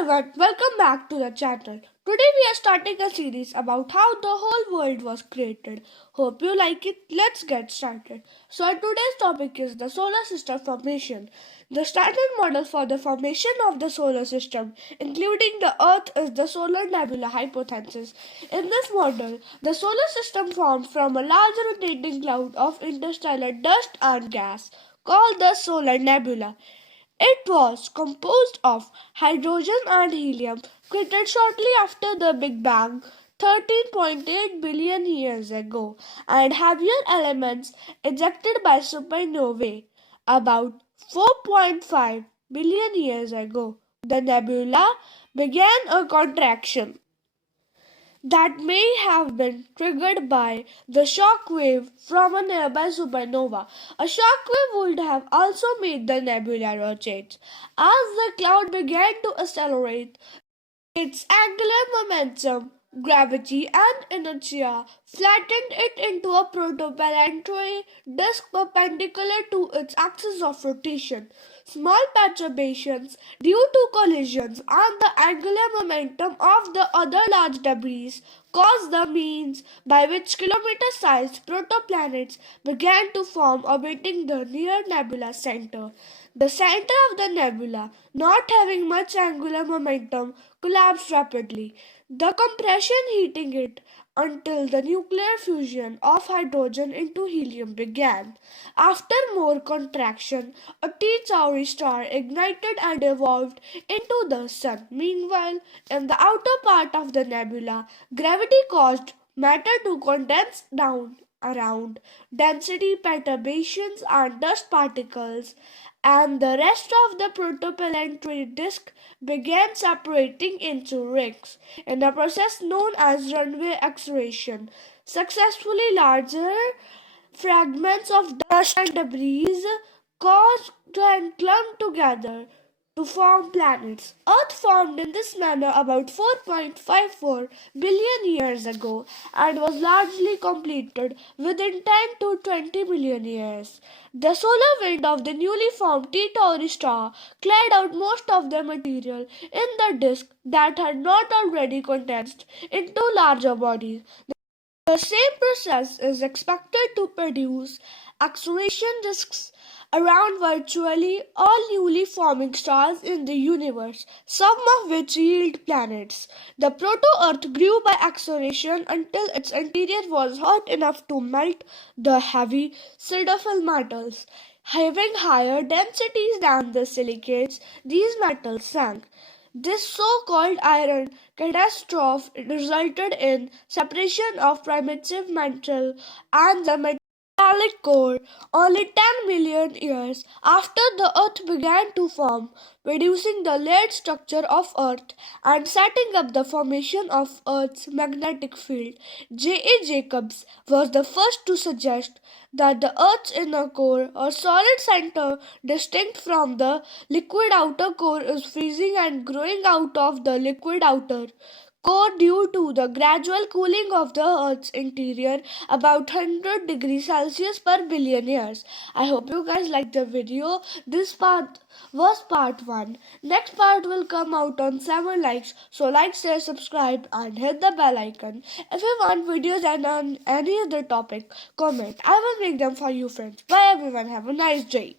everyone, welcome back to the channel. Today we are starting a series about how the whole world was created. Hope you like it. Let's get started. So today's topic is the solar system formation. The standard model for the formation of the solar system, including the Earth, is the solar nebula hypothesis. In this model, the solar system formed from a large rotating cloud of interstellar dust and gas called the solar nebula. It was composed of hydrogen and helium, created shortly after the Big Bang 13.8 billion years ago, and heavier elements ejected by supernovae about 4.5 billion years ago. The nebula began a contraction that may have been triggered by the shock wave from a nearby supernova. A shock wave would have also made the nebula rotate. As the cloud began to accelerate, its angular momentum, gravity, and inertia flattened it into a protoplanetary disk perpendicular to its axis of rotation. Small perturbations due to collisions and the angular momentum of the other large debris caused the means by which kilometer-sized protoplanets began to form orbiting the near nebula center. The center of the nebula, not having much angular momentum, collapsed rapidly, the compression heating it until the nuclear fusion of hydrogen into helium began. After more contraction, a T-Tauri star ignited and evolved into the Sun. Meanwhile, in the outer part of the nebula, gravity caused matter to condense down around density perturbations and dust particles, and the rest of the protoplanetary disk began separating into rings in a process known as runaway accretion. Successfully larger fragments of dust and debris caused and clung together to form planets. Earth formed in this manner about 4.54 billion years ago and was largely completed within 10 to 20 million years. The solar wind of the newly formed T-Tauri star cleared out most of the material in the disk that had not already condensed into larger bodies. The same process is expected to produce accretion disks around virtually all newly forming stars in the universe, some of which yield planets. The proto-Earth grew by accretion until its interior was hot enough to melt the heavy silicious metals. Having higher densities than the silicates, these metals sank. This so-called iron catastrophe resulted in separation of primitive metal and the metallic core only 10 million years after the Earth began to form, reducing the layered structure of Earth and setting up the formation of Earth's magnetic field. J.A. Jacobs was the first to suggest that the Earth's inner core or solid center, distinct from the liquid outer core, is freezing and growing out of the liquid outer core due to the gradual cooling of the Earth's interior about 100 degrees Celsius per billion years. I hope you guys liked the video. This part was part 1. Next part will come out on 7 likes. So like, share, subscribe and hit the bell icon. If you want videos and on any other topic, comment. I will make them for you friends. Bye everyone. Have a nice day.